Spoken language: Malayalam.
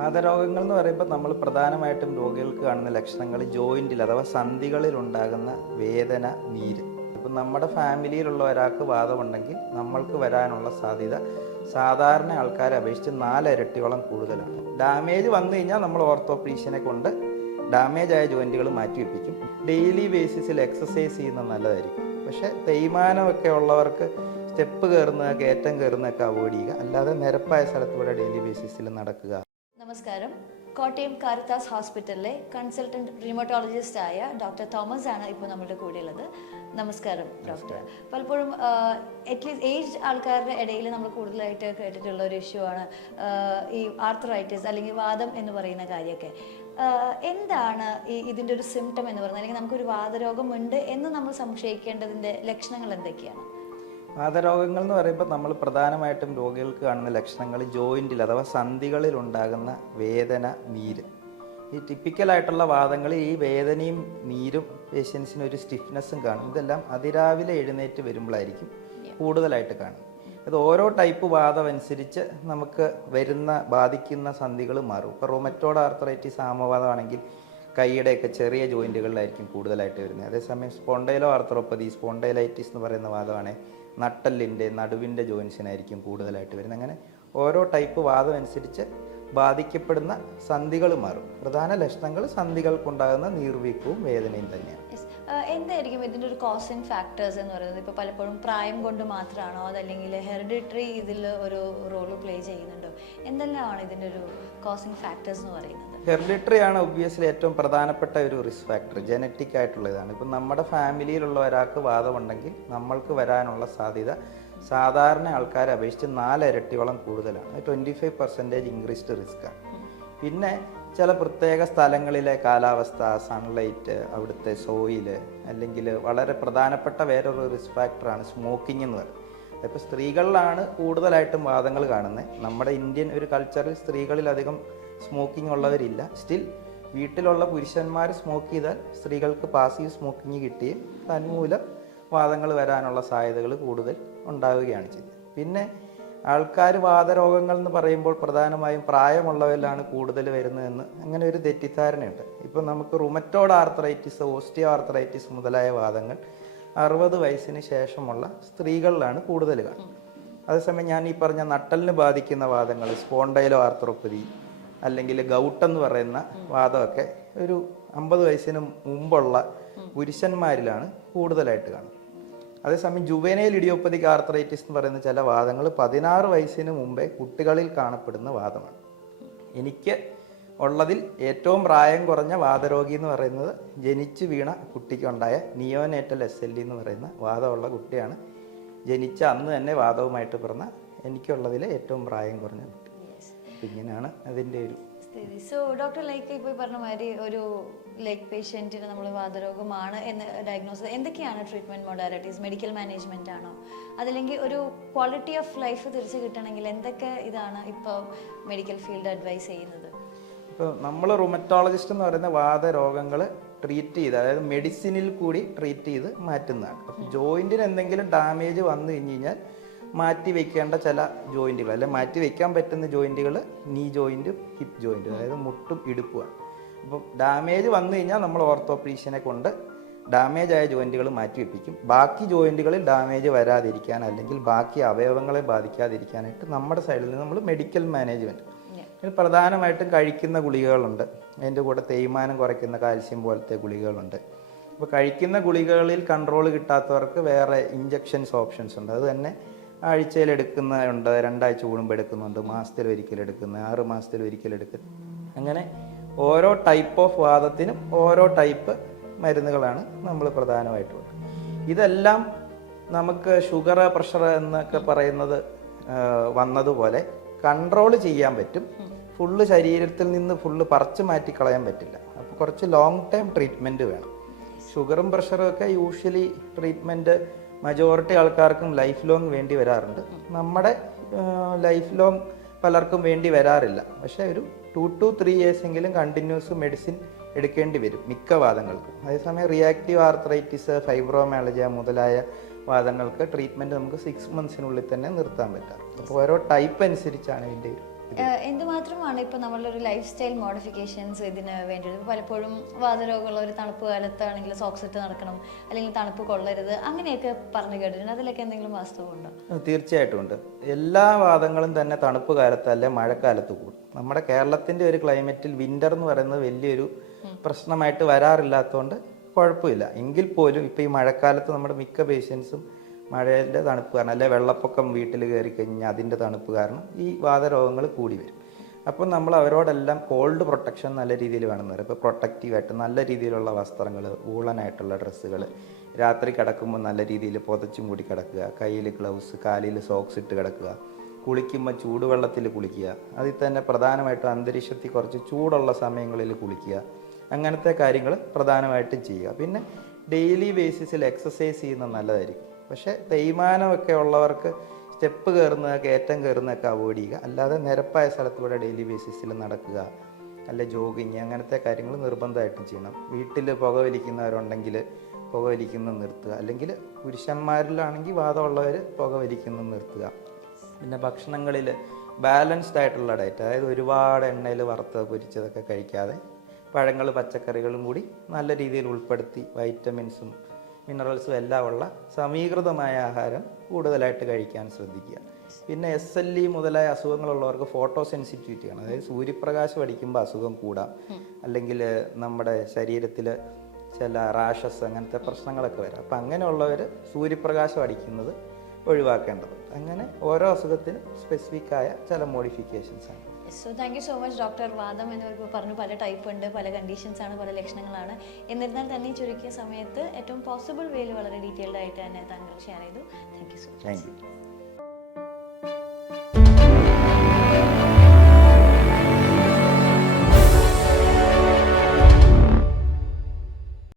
വാതരോഗങ്ങൾ എന്ന് പറയുമ്പോൾ നമ്മൾ പ്രധാനമായിട്ടും രോഗികൾക്ക് കാണുന്ന ലക്ഷണങ്ങൾ ജോയിന്റിൽ അഥവാ സന്ധികളിൽ ഉണ്ടാകുന്ന വേദന നീര്. ഇപ്പം നമ്മുടെ ഫാമിലിയിലുള്ള ഒരാൾക്ക് വാദമുണ്ടെങ്കിൽ നമ്മൾക്ക് വരാനുള്ള സാധ്യത സാധാരണ ആൾക്കാരെ അപേക്ഷിച്ച് നാലിരട്ടിയോളം കൂടുതലാണ്. ഡാമേജ് വന്നു കഴിഞ്ഞാൽ നമ്മൾ ഓർത്തോപ്രീഷ്യനെ കൊണ്ട് ഡാമേജ് ആയ ജോയിന്റുകൾ മാറ്റിവെപ്പിക്കും ഡെയിലി ബേസിസിൽ എക്സസൈസ് ചെയ്യുന്നത് നല്ലതായിരിക്കും. പക്ഷേ തേയ്മാനമൊക്കെ ഉള്ളവർക്ക് സ്റ്റെപ്പ് കയറുന്ന കയറ്റം കയറുന്നതൊക്കെ അവോയ്ഡ് ചെയ്യുക. അല്ലാതെ നിരപ്പായ സ്ഥലത്തൂടെ ഡെയിലി ബേസിസിൽ നടക്കുക. നമസ്കാരം. കോട്ടയം കാരിത്താസ് ഹോസ്പിറ്റലിലെ കൺസൾട്ടന്റ് റിമോട്ടോളജിസ്റ്റ് ആയ ഡോക്ടർ തോമസ് ആണ് ഇപ്പോൾ നമ്മുടെ കൂടെയുള്ളത്. നമസ്കാരം ഡോക്ടർ. പലപ്പോഴും അറ്റ്ലീസ്റ്റ് ഏജ് ആൾക്കാരുടെ ഇടയിൽ നമ്മൾ കൂടുതലായിട്ട് കേട്ടിട്ടുള്ള ഒരു ഇഷ്യൂ ആണ് ഈ ആർത്രൈറ്റിസ് അല്ലെങ്കിൽ വാദം എന്ന് പറയുന്ന കാര്യമൊക്കെ. എന്താണ് ഈ ഇതിന്റെ ഒരു സിംറ്റം എന്ന് പറയുന്നത് അല്ലെങ്കിൽ നമുക്കൊരു വാദരോഗമുണ്ട് എന്ന് നമ്മൾ സംശയിക്കേണ്ടതിന്റെ ലക്ഷണങ്ങൾ എന്തൊക്കെയാണ്? വാതരോഗങ്ങൾ എന്ന് പറയുമ്പോൾ നമ്മൾ പ്രധാനമായിട്ടും രോഗികൾക്ക് കാണുന്ന ലക്ഷണങ്ങൾ ജോയിന്റിൽ അഥവാ സന്ധികളിൽ ഉണ്ടാകുന്ന വേദന നീര്. ഈ ടിപ്പിക്കലായിട്ടുള്ള വാദങ്ങൾ ഈ വേദനയും നീരും പേഷ്യൻസിന് ഒരു സ്റ്റിഫ്നെസ്സും കാണും. ഇതെല്ലാം അതിരാവിലെ എഴുന്നേറ്റ് വരുമ്പോഴായിരിക്കും കൂടുതലായിട്ട് കാണും. അത് ഓരോ ടൈപ്പ് വാദം അനുസരിച്ച് നമുക്ക് വരുന്ന ബാധിക്കുന്ന സന്ധികൾ മാറും. ഇപ്പോൾ റൊമറ്റോഡ് ആർത്തറൈറ്റിസ് ആമവാദമാണെങ്കിൽ കൈയുടെയൊക്കെ ചെറിയ ജോയിന്റുകളിലായിരിക്കും കൂടുതലായിട്ട് വരുന്നത്. അതേസമയം സ്പോണ്ടൈലോ ആർത്തറോപ്പതി സ്പോണ്ടൈലൈറ്റിസ് എന്ന് പറയുന്ന വാദമാണ് നട്ടലിന്റെ നടുവിന്റെ ജോയിൻസിനായിരിക്കും കൂടുതലായിട്ട് വരുന്നത്. അങ്ങനെ ഓരോ ടൈപ്പ് വാദം അനുസരിച്ച് ബാധിക്കപ്പെടുന്ന സന്ധികൾ മാറും. പ്രധാന ലക്ഷണങ്ങൾ സന്ധികൾക്കുണ്ടാകുന്ന നീർവീക്കവും വേദനയും തന്നെയാണ്. എന്തായിരിക്കും ഇതിന്റെ ഒരു കോസിങ് ഫാക്ടേഴ്സ് എന്ന് പറയുന്നത്? ഇപ്പോൾ പലപ്പോഴും പ്രായം കൊണ്ട് മാത്രമാണോ അതല്ലെങ്കിൽ ഹെറിഡിറ്ററി ഇതിൽ ഒരു റോൾ പ്ലേ ചെയ്യുന്നുണ്ടോ? എന്തെല്ലാമാണ് ഇതിന്റെ ഒരു കോസിങ് ഫാക്ടേഴ്സ് എന്ന് പറയുന്നത്? ഹെറിഡിറ്ററി ആണ് ഒബ്വിയസ്ലി ഏറ്റവും പ്രധാനപ്പെട്ട ഒരു റിസ്ക് ഫാക്ടർ ജനറ്റിക് ആയിട്ടുള്ള ഇതാണ് ഇപ്പം നമ്മുടെ ഫാമിലിയിലുള്ള ഒരാൾക്ക് വാദമുണ്ടെങ്കിൽ നമ്മൾക്ക് വരാനുള്ള സാധ്യത സാധാരണ ആൾക്കാരെ അപേക്ഷിച്ച് നാലിരട്ടിയോളം കൂടുതലാണ്. ട്വന്റി ഫൈവ് പെർസെന്റേജ് ഇൻക്രീസ്ഡ് റിസ്ക്കാണ് പിന്നെ ചില പ്രത്യേക സ്ഥലങ്ങളിലെ കാലാവസ്ഥ സൺലൈറ്റ് അവിടുത്തെ സോയിൽ അല്ലെങ്കിൽ വളരെ പ്രധാനപ്പെട്ട വേറൊരു റിസ്ക് ഫാക്ടറാണ് സ്മോക്കിംഗ് എന്ന് പറയുന്നത്. ഇപ്പോൾ സ്ത്രീകളിലാണ് കൂടുതലായിട്ടും വാദങ്ങൾ കാണുന്നത് നമ്മുടെ ഇന്ത്യൻ ഒരു കൾച്ചറിൽ സ്ത്രീകളിൽ അധികം സ്മോക്കിംഗ് ഉള്ളവരില്ല. സ്റ്റിൽ വീട്ടിലുള്ള പുരുഷന്മാർ സ്മോക്ക് ചെയ്താൽ സ്ത്രീകൾക്ക് പാസീവ് സ്മോക്കിംഗ് കിട്ടുകയും തന്മൂലം വാദങ്ങൾ വരാനുള്ള സാധ്യതകൾ കൂടുതൽ ഉണ്ടാവുകയാണ് ചെയ്യുന്നത്. പിന്നെ ആൾക്കാർ വാദരോഗങ്ങൾ എന്ന് പറയുമ്പോൾ പ്രധാനമായും പ്രായമുള്ളവരിലാണ് കൂടുതൽ വരുന്നതെന്ന് അങ്ങനെ ഒരു തെറ്റിദ്ധാരണയുണ്ട്. ഇപ്പം നമുക്ക് റുമറ്റോഡ് ആർത്രൈറ്റിസ് ഓസ്റ്റിയോ ആർത്രൈറ്റിസ് മുതലായ വാദങ്ങൾ അറുപത് വയസ്സിന് ശേഷമുള്ള സ്ത്രീകളിലാണ് കൂടുതൽ കാണുന്നത് അതേസമയം ഞാൻ ഈ പറഞ്ഞ നട്ടലിന് ബാധിക്കുന്ന വാദങ്ങൾ സ്പോണ്ടൈലോ ആർത്രോപ്പതി അല്ലെങ്കിൽ ഗൗട്ട് എന്ന് പറയുന്ന വാദമൊക്കെ ഒരു അമ്പത് വയസ്സിന് മുമ്പുള്ള പുരുഷന്മാരിലാണ് കൂടുതലായിട്ട് കാണുന്നത്. അതേസമയം ജുവേനയിൽ ഇഡിയോപ്പതിക് ആർത്രൈറ്റിസ് എന്ന് പറയുന്ന ചില വാദങ്ങൾ പതിനാറ് വയസ്സിന് മുമ്പേ കുട്ടികളിൽ കാണപ്പെടുന്ന വാദമാണ്. എനിക്ക് ഉള്ളതിൽ ഏറ്റവും പ്രായം കുറഞ്ഞ വാദരോഗി എന്ന് പറയുന്നത് ജനിച്ചു വീണ കുട്ടിക്കുണ്ടായ നിയോനേറ്റൽ എസ് എൽ ഡി എന്ന് പറയുന്ന വാദമുള്ള കുട്ടിയാണ്. ജനിച്ച അന്ന് തന്നെ വാദവുമായിട്ട് പിറന്ന എനിക്കുള്ളതിൽ ഏറ്റവും പ്രായം കുറഞ്ഞ കുട്ടി. ഇങ്ങനെയാണ് അതിന്റെ ഒരു സ്ഥിതി. സോ ഡോക്ടർ ലൈക്ക് ഇപ്പോൾ പറഞ്ഞ മാതിരി ഒരു ലൈക്ക് പേഷ്യന്റിന് നമ്മൾ വാദരോഗമാണ് എന്ന് ഡയഗ്നോസ് എന്തൊക്കെയാണ് ട്രീറ്റ്മെന്റ് മോഡാലിറ്റീസ് മെഡിക്കൽ മാനേജ്മെന്റ് ആണോ? അതല്ലെങ്കിൽ ഒരു ക്വാളിറ്റി ഓഫ് ലൈഫ് തിരിച്ചു കിട്ടണമെങ്കിൽ എന്തൊക്കെ ഇതാണ് ഇപ്പോൾ മെഡിക്കൽ ഫീൽഡ് അഡ്വൈസ് ചെയ്യുന്നത്? ഇപ്പോൾ നമ്മൾ റുമറ്റോളജിസ്റ്റ് എന്ന് പറയുന്ന വാദരോഗങ്ങൾ ട്രീറ്റ് ചെയ്ത് അതായത് മെഡിസിനിൽ കൂടി ട്രീറ്റ് ചെയ്ത് മാറ്റുന്നതാണ്. അപ്പോൾ ജോയിന്റിന് എന്തെങ്കിലും ഡാമേജ് വന്നു കഴിഞ്ഞ് കഴിഞ്ഞാൽ മാറ്റി വെക്കേണ്ട ചില ജോയിന്റുകൾ അല്ലെ മാറ്റി വെക്കാൻ പറ്റുന്ന ജോയിന്റുകൾ നീ ജോയിന്റും ഹിപ്പ് ജോയിന്റും അതായത് മുട്ടും ഇടുപ്പുമാണ് അപ്പോൾ ഡാമേജ് വന്നു കഴിഞ്ഞാൽ നമ്മൾ ഓർത്തോപ്രീഷ്യനെ കൊണ്ട് ഡാമേജ് ആയ ജോയിന്റുകൾ മാറ്റി വെപ്പിക്കും. ബാക്കി ജോയിന്റുകളിൽ ഡാമേജ് വരാതിരിക്കാൻ അല്ലെങ്കിൽ ബാക്കി അവയവങ്ങളെ ബാധിക്കാതിരിക്കാനായിട്ട് നമ്മുടെ സൈഡിൽ നിന്ന് നമ്മൾ മെഡിക്കൽ മാനേജ്മെന്റ് ഇതിൽ പ്രധാനമായിട്ടും കഴിക്കുന്ന ഗുളികകളുണ്ട്. അതിന്റെ കൂടെ തേയ്മാനം കുറയ്ക്കുന്ന കാൽസ്യം പോലത്തെ ഗുളികകളുണ്ട്. അപ്പോൾ കഴിക്കുന്ന ഗുളികകളിൽ കൺട്രോൾ കിട്ടാത്തവർക്ക് വേറെ ഇഞ്ചക്ഷൻസ് ഓപ്ഷൻസ് ഉണ്ട്. അത് തന്നെ ആഴ്ചയിൽ എടുക്കുന്നുണ്ട് രണ്ടാഴ്ച കൂടുമ്പോൾ എടുക്കുന്നുണ്ട് മാസത്തിൽ ഒരിക്കൽ എടുക്കുന്ന ആറ് മാസത്തിൽ ഒരിക്കൽ എടുക്കുന്നു. അങ്ങനെ ഓരോ ടൈപ്പ് ഓഫ് വാദത്തിനും ഓരോ ടൈപ്പ് മരുന്നുകളാണ് നമ്മൾ പ്രധാനമായിട്ടുള്ളത് ഇതെല്ലാം നമുക്ക് ഷുഗർ പ്രഷർ എന്നൊക്കെ പറയുന്നത് വന്നതുപോലെ കൺട്രോൾ ചെയ്യാൻ പറ്റും. ഫുള്ള് ശരീരത്തിൽ നിന്ന് ഫുള്ള് പറിച്ചു മാറ്റി കളയാൻ പറ്റില്ല. അപ്പോൾ കുറച്ച് ലോങ് ടൈം ട്രീറ്റ്മെന്റ് വേണം. ഷുഗറും പ്രഷറും ഒക്കെ യൂഷ്വലി ട്രീറ്റ്മെന്റ് മജോറിറ്റി ആൾക്കാർക്കും ലൈഫ് ലോങ് വേണ്ടി വരാറുണ്ട്. നമ്മുടെ ലൈഫ് ലോങ് പലർക്കും വേണ്ടി വരാറില്ല. പക്ഷേ ഒരു ടു ടു ത്രീ ഇയേഴ്സ് എങ്കിലും കണ്ടിന്യൂസ് മെഡിസിൻ എടുക്കേണ്ടി വരും മിക്ക വാദങ്ങൾക്കും. അതേസമയം റിയാക്റ്റീവ് ആർത്രൈറ്റിസ് ഫൈബ്രോമാലജ മുതലായ വാദങ്ങൾക്ക് ട്രീറ്റ്മെന്റ് നമുക്ക് സിക്സ് മന്ത്സിനുള്ളിൽ തന്നെ നിർത്താൻ പറ്റാം. അപ്പോൾ ഓരോ ടൈപ്പ് അനുസരിച്ചാണ് ഇതിന്റെ എന്തുമാത്രമാണ് ഇപ്പൊ നമ്മളൊരു ലൈഫ് സ്റ്റൈൽ മോഡിഫിക്കേഷൻസ് ഇതിന് വേണ്ടി പലപ്പോഴും വാതരോഗമുള്ള ഒരു തണുപ്പ് കാലത്താണെങ്കിൽ സോക്സ് ഇട്ട് നടക്കണം അല്ലെങ്കിൽ തണുപ്പ് കൊള്ളരുത് അങ്ങനെയൊക്കെ പറഞ്ഞു കേട്ടിട്ടുണ്ട്. അതിലൊക്കെ എന്തെങ്കിലും വാസ്തവമുണ്ടോ? തീർച്ചയായിട്ടും ഉണ്ട്. എല്ലാ വാദങ്ങളും തന്നെ തണുപ്പ് കാലത്തല്ല മഴക്കാലത്ത് കൂടും. നമ്മുടെ കേരളത്തിന്റെ ഒരു ക്ലൈമറ്റിൽ വിന്റർ എന്ന് പറയുന്നത് വലിയൊരു പ്രശ്നമായിട്ട് വരാറില്ലാത്തതുകൊണ്ട് കുഴപ്പമില്ല. എങ്കിൽ പോലും ഇപ്പൊ ഈ മഴക്കാലത്ത് നമ്മുടെ മിക്ക പേഷ്യൻസും മഴയുടെ തണുപ്പ് കാരണം അല്ലെ വെള്ളപ്പൊക്കം വീട്ടിൽ കയറി കഴിഞ്ഞാൽ അതിന്റെ തണുപ്പ് കാരണം ഈ വാതരോഗങ്ങൾ കൂടി വരും. അപ്പോൾ നമ്മൾ അവരോടെല്ലാം കോൾഡ് പ്രൊട്ടക്ഷൻ നല്ല രീതിയിൽ വേണമെന്ന് പറയും. ഇപ്പോൾ പ്രൊട്ടക്റ്റീവായിട്ട് നല്ല രീതിയിലുള്ള വസ്ത്രങ്ങൾ ഊളനായിട്ടുള്ള ഡ്രസ്സുകൾ രാത്രി കിടക്കുമ്പോൾ നല്ല രീതിയിൽ പുതച്ചും കൂടി കിടക്കുക കയ്യിൽ ഗ്ലൗസ് കാലിൽ സോക്സ് ഇട്ട് കിടക്കുക കുളിക്കുമ്പോൾ ചൂടുവെള്ളത്തിൽ കുളിക്കുക. അതിൽ തന്നെ പ്രധാനമായിട്ടും അന്തരീക്ഷത്തിൽ കുറച്ച് ചൂടുള്ള സമയങ്ങളിൽ കുളിക്കുക. അങ്ങനത്തെ കാര്യങ്ങൾ പ്രധാനമായിട്ടും ചെയ്യുക. പിന്നെ ഡെയിലി ബേസിസിൽ എക്സസൈസ് ചെയ്യുന്നത് നല്ലതായിരിക്കും. പക്ഷേ തേയ്മാനമൊക്കെ ഉള്ളവർക്ക് സ്റ്റെപ്പ് കയറുന്നത് കയറ്റം കയറുന്നതൊക്കെ അവോയ്ഡ് ചെയ്യുക. അല്ലാതെ നിരപ്പായ സ്ഥലത്തൂടെ ഡെയിലി ബേസിസിൽ നടക്കുക. അല്ലെ ജോഗിങ് അങ്ങനത്തെ കാര്യങ്ങൾ നിർബന്ധമായിട്ടും ചെയ്യണം. വീട്ടിൽ പുക വലിക്കുന്നവരുണ്ടെങ്കിൽ പുക വലിക്കുന്നത് നിർത്തുക. അല്ലെങ്കിൽ പുരുഷന്മാരിലാണെങ്കിൽ വാദമുള്ളവർ പുക വലിക്കുന്നത് നിർത്തുക. പിന്നെ ഭക്ഷണങ്ങളിൽ ബാലൻസ്ഡ് ആയിട്ടുള്ള ഡയറ്റ് അതായത് ഒരുപാട് എണ്ണയിൽ വറുത്ത് പൊരിച്ചതൊക്കെ കഴിക്കാതെ പഴങ്ങൾ പച്ചക്കറികളും കൂടി നല്ല രീതിയിൽ ഉൾപ്പെടുത്തി വൈറ്റമിൻസും മിനറൽസും എല്ലാം ഉള്ള സമീകൃതമായ ആഹാരം കൂടുതലായിട്ട് കഴിക്കാൻ ശ്രദ്ധിക്കുക. പിന്നെ എസ് എൽ ഇ മുതലായ അസുഖങ്ങളുള്ളവർക്ക് ഫോട്ടോ സെൻസിറ്റിവിറ്റിയാണ് അതായത് സൂര്യപ്രകാശം അടിക്കുമ്പോൾ അസുഖം കൂടാം. അല്ലെങ്കിൽ നമ്മുടെ ശരീരത്തിൽ ചില റാഷസ് അങ്ങനത്തെ പ്രശ്നങ്ങളൊക്കെ വരാം. അപ്പം അങ്ങനെയുള്ളവർ സൂര്യപ്രകാശം അടിക്കുന്നത് ഒഴിവാക്കേണ്ടത് അങ്ങനെ ഓരോ അസുഖത്തിനും സ്പെസിഫിക് ആയ ചില മോഡിഫിക്കേഷൻസ് ആണ്. So thank you so much doctor വാദം എന്നവർക്ക് പറഞ്ഞു പല ടൈപ്പ് ഉണ്ട് പല കണ്ടീഷൻസ് ആണ് പല ലക്ഷണങ്ങളാണ്. എന്നിരുന്നാൽ തന്നെ ചുരുക്കിയ സമയത്ത് ഏറ്റവും പോസിബിൾ വേയിൽ വളരെ ഡീറ്റെയിൽഡ് ആയിട്ട് തന്നെ താങ്കൾ ഷെയർ ചെയ്തു. Thank you so much thank you